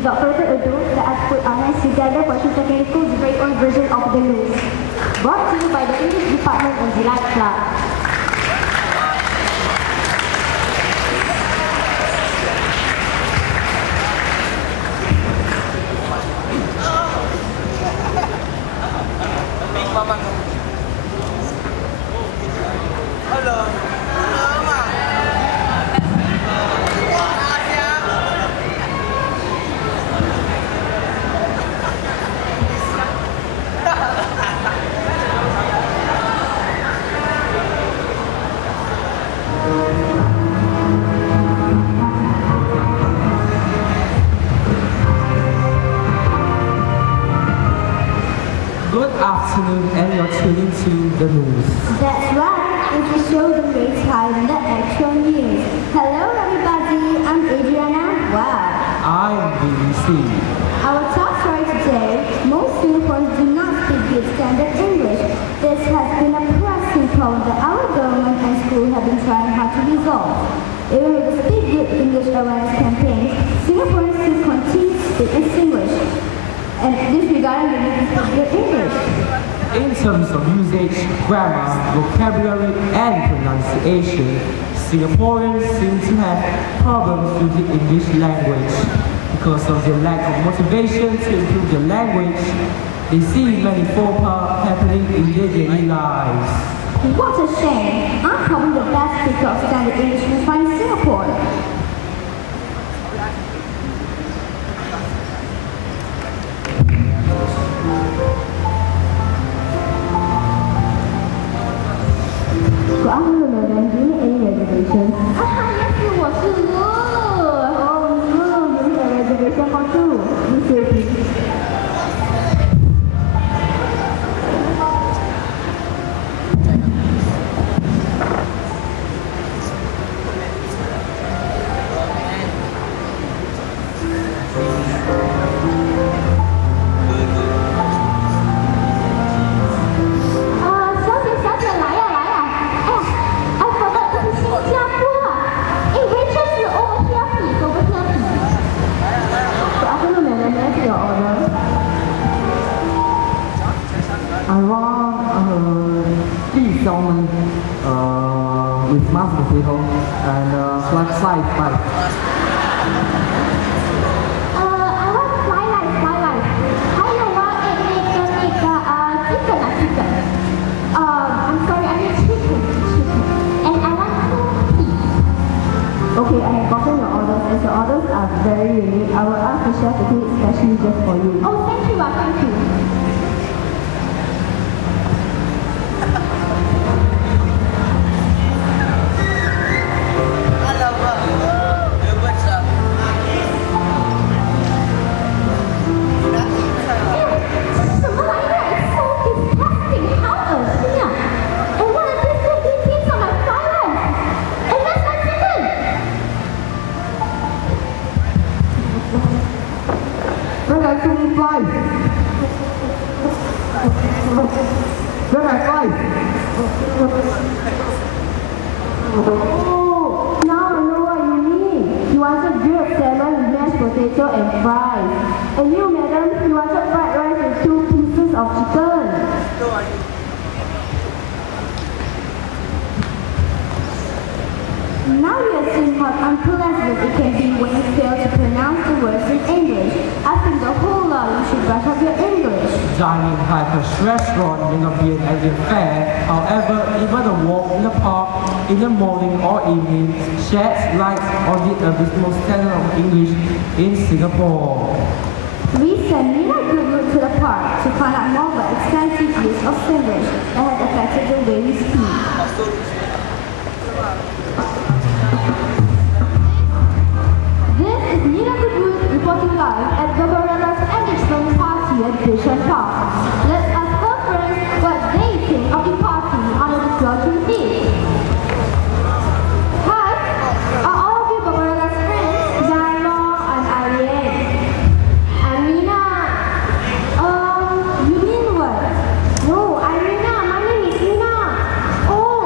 Without further ado, let us put our hands together for Yishun Secondary School's very own version of the news. Brought to you by the English Department and Dlite Club. Good afternoon, and you're tuning to the news. That's right, it will show the rates higher than the actual news. Hello everybody, I'm Adriana. Wow. I'm BBC. Our top story today, most Singaporeans do not speak good standard English. This has been a pressing problem that our government and school have been trying hard to resolve. Even with the Speak Good English awareness campaign, Singaporeans still continue to speak in Singlish. And disregarding the need to speak good English. In terms of usage, grammar, vocabulary, and pronunciation, Singaporeans seem to have problems with the English language. Because of their lack of motivation to improve their language, they see many faux pas happening in their daily lives. What a shame! I'm probably the best speaker of standard English we find in Singapore. Good afternoon, madam. Do you need any reservations? Yes, you was good. Oh, no, you need a reservation for two. This way, please. I want beef salmon with mashed potato and fly fry. I want fly rice. I want chicken. I'm sorry, I need chicken. And I want beef. Okay, I have gotten your orders. As your orders are very unique, I will ask the chef to do it specially just for you. Oh, thank you. Oh, now I know what you mean. You wanted grilled salmon with mashed potato and fries. And you, madam, you wanted fried rice with 2 pieces of chicken. Now we have seen how unpleasant it can be when you fail to pronounce the words in English. I think the whole lot you should brush up your English. Dining at a restaurant may not be an ideal fare. However, even a walk in the park in the morning or evening sheds light on the abysmal standard of English in Singapore. We sent Nina Goodwood to the park to find out more about extensive use of Singlish that has affected the way we speak. This is Nina Goodwood reporting live at Barbarella's engagement party at Yishun Park. Let's ask her friends what they think of the party on a disclosure day. Hi, are all of you Barbarella's friends? Hello, I'm Ariane. I'm Nina. You mean what? No, I'm Nina. My name is Nina. Oh,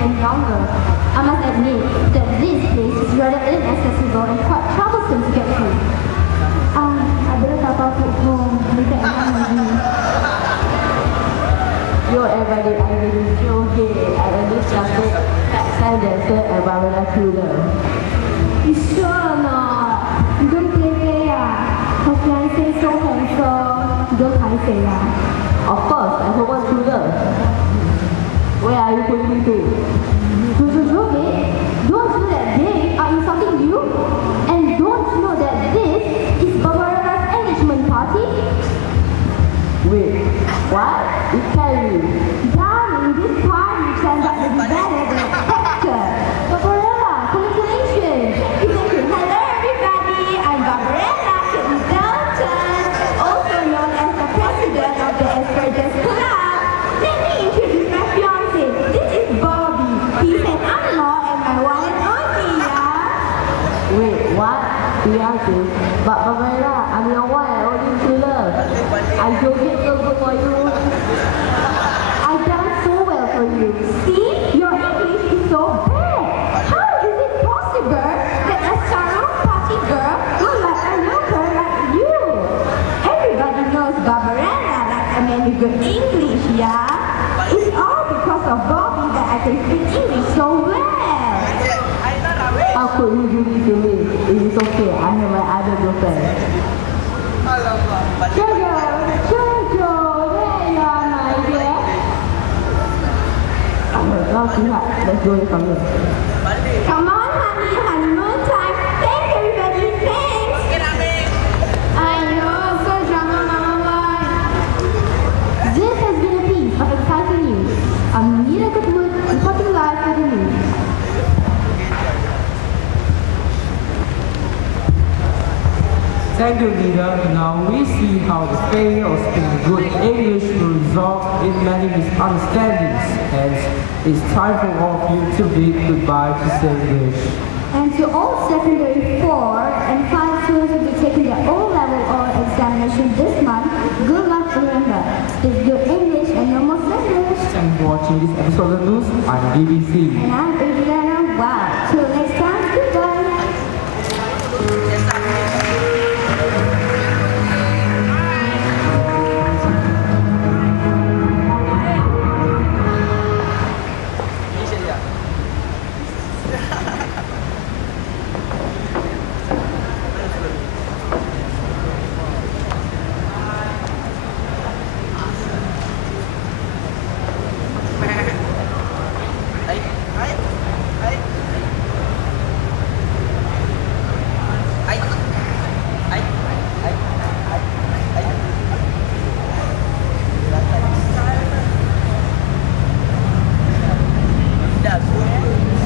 and younger. I must admit that this place is rather inaccessible and quite troublesome to get to. I better tap out at home. Later Yo everybody, I'm really joking. I only started Accent Dancer and Barbara Cooler. You sure or not? You don't play Her fiancé so handsome. You don't say Of course, I forgot Cooler. Where are you going me to? Don't you know that they are insulting you? And don't you know that this is Barbara's engagement party? Wait, what? It can you? Darling, this party turns out to be better than expected. Barbarella, congratulations! Hello everybody, I'm Barbarella Dalton, also known as the president of the Asparagus Club. Let me introduce my fiancé. This is Bobby. He's an in-law and my one and only, yeah? Wait, what? Fiancé? But Barbara, I'm your one and only true love. I don't get so good for you. I've done so well for you. See? Your English is so bad. How is it possible that a sarong party girl will like a local like you? Everybody knows Barbarella like a man with good English, yeah? It's all because of Bobby that I can speak English so well. How could you do this to me? It is okay, I have my other girlfriend. Jojo, there you are, my dear. Now, sweetheart, let's go from here. Come on, honey, honeymoon time. Thanks, everybody. Thanks. I know, so drama, mama. This has been a piece of exciting news. Amira Goodwood reporting live for the news. Thank you, leader. Now we see how the failure of speaking good English will result in many misunderstandings. Hence, it's time for all of you to bid goodbye to English. And to all secondary 4 and 5 students who will be taking their O-level oral examination this month, good luck. Remember, it's good English and no more English. Thanks for watching this episode of the news. I'm BBC. And I'm Adriana. Wow. Till next time, goodbye.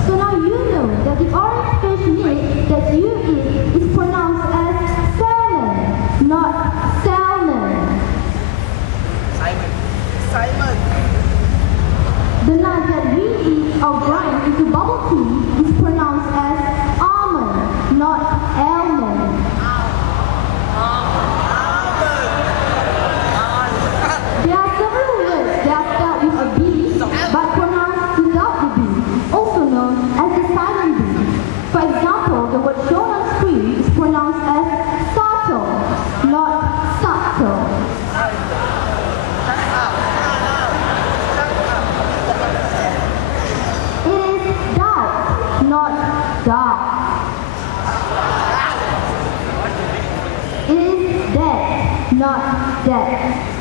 So now you know that the orange fish meat that you eat is pronounced as salmon, not salmon. Simon. The nut that we eat or grind into bubble tea is pronounced as almond, not almond. There are several words that are spelled with a B but pronounced without the B, also known as the silent B. For example, the word shown on screen is pronounced as subtle, not subtle. It is doubt, not dark. It is dead, not dead.